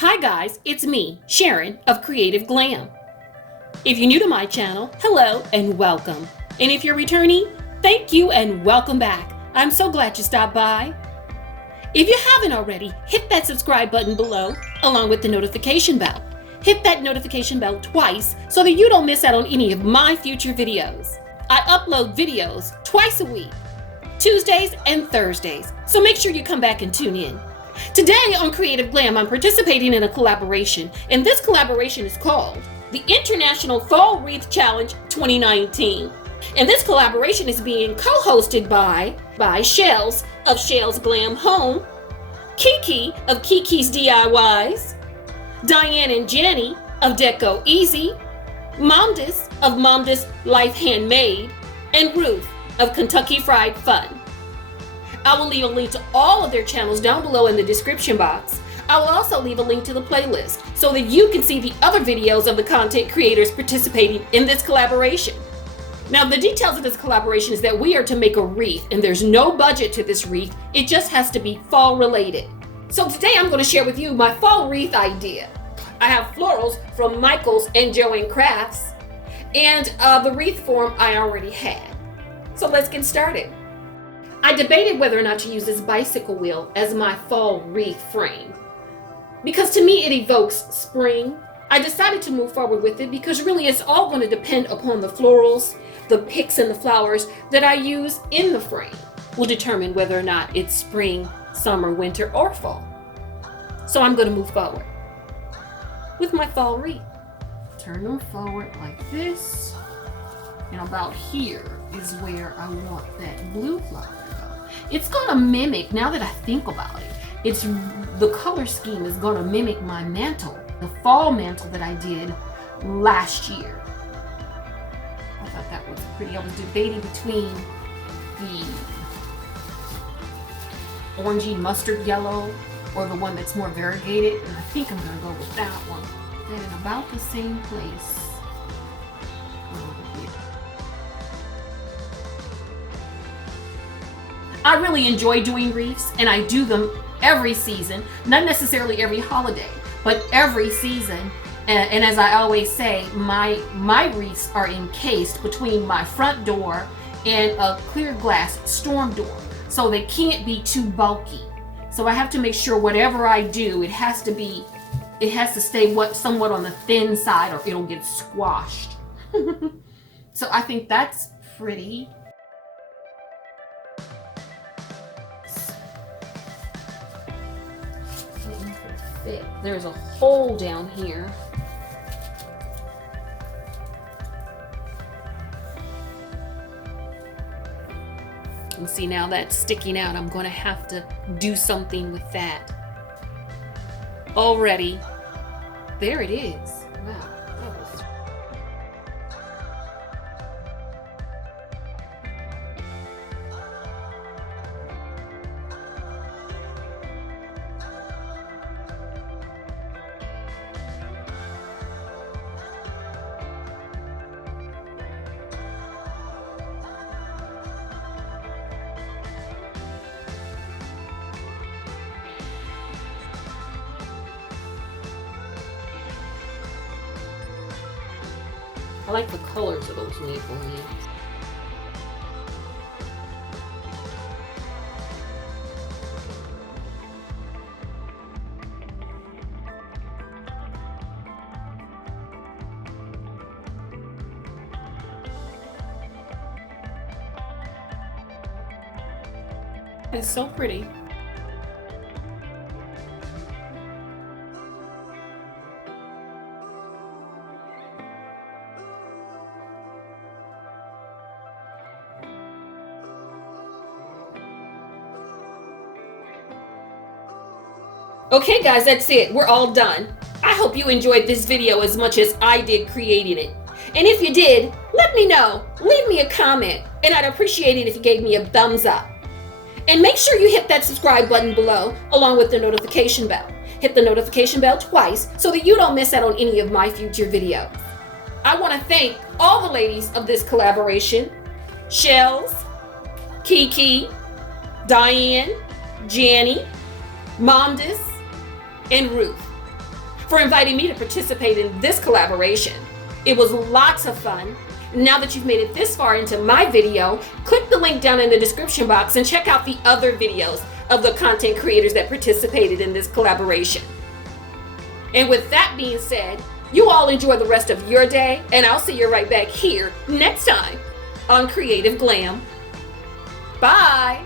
Hi guys, it's me, Sharon of Creative Glam. If you're new to my channel, hello and welcome. And if you're returning, thank you and welcome back. I'm so glad you stopped by. If you haven't already, hit that subscribe button below along with the notification bell. Hit that notification bell twice so that you don't miss out on any of my future videos. I upload videos twice a week, Tuesdays and Thursdays, so make sure you come back and tune in. Today on Creative Glam, I'm participating in a collaboration, and this collaboration is called the International Fall Wreath Challenge 2019. And this collaboration is being co-hosted by Chelles of Chelles Glam Home, KiKi of KiKi's DIYs, Diane and Jenny of Deco Easy, Momdas of Momdas Life HandMade, and Ruth of Kentucky Fried Fun. I will leave a link to all of their channels down below in the description box. I will also leave a link to the playlist so that you can see the other videos of the content creators participating in this collaboration. Now, the details of this collaboration is that we are to make a wreath, and there's no budget to this wreath. It just has to be fall related. So today I'm going to share with you my fall wreath idea. I have florals from Michaels and Joanne Crafts, and the wreath form I already had. So let's get started. I debated whether or not to use this bicycle wheel as my fall wreath frame. Because to me it evokes spring, I decided to move forward with it because really it's all going to depend upon the florals, the picks and the flowers that I use in the frame will determine whether or not it's spring, summer, winter, or fall. So I'm going to move forward with my fall wreath. Turn them forward like this, and about here is where I want that blue flower to go. It's going to mimic, now that I think about it, the color scheme is going to mimic my mantle, the fall mantle that I did last year. I thought that was pretty. I was debating between the orangey mustard yellow or the one that's more variegated, and I think I'm going to go with that one. Then in about the same place. I really enjoy doing wreaths, and I do them every season, not necessarily every holiday, but every season. And as I always say, my wreaths are encased between my front door and a clear glass storm door, so they can't be too bulky. So I have to make sure whatever I do, it has to stay somewhat on the thin side, or it'll get squashed. So I think that's pretty. There's a hole down here. And see, now that's sticking out. I'm going to have to do something with that. Already, there it is. Wow. I like the colors of those maple leaves. It's so pretty. Okay guys, that's it. We're all done. I hope you enjoyed this video as much as I did creating it. And if you did, let me know. Leave me a comment, and I'd appreciate it if you gave me a thumbs up. And make sure you hit that subscribe button below along with the notification bell. Hit the notification bell twice so that you don't miss out on any of my future videos. I want to thank all the ladies of this collaboration: Chelles, KiKi, Diane, Jenny, Momdas, and Ruth. for inviting me to participate in this collaboration. It was lots of fun. Now that you've made it this far into my video, click the link down in the description box and check out the other videos of the content creators that participated in this collaboration. And with that being said, you all enjoy the rest of your day, and I'll see you right back here next time on Creative Glam. Bye!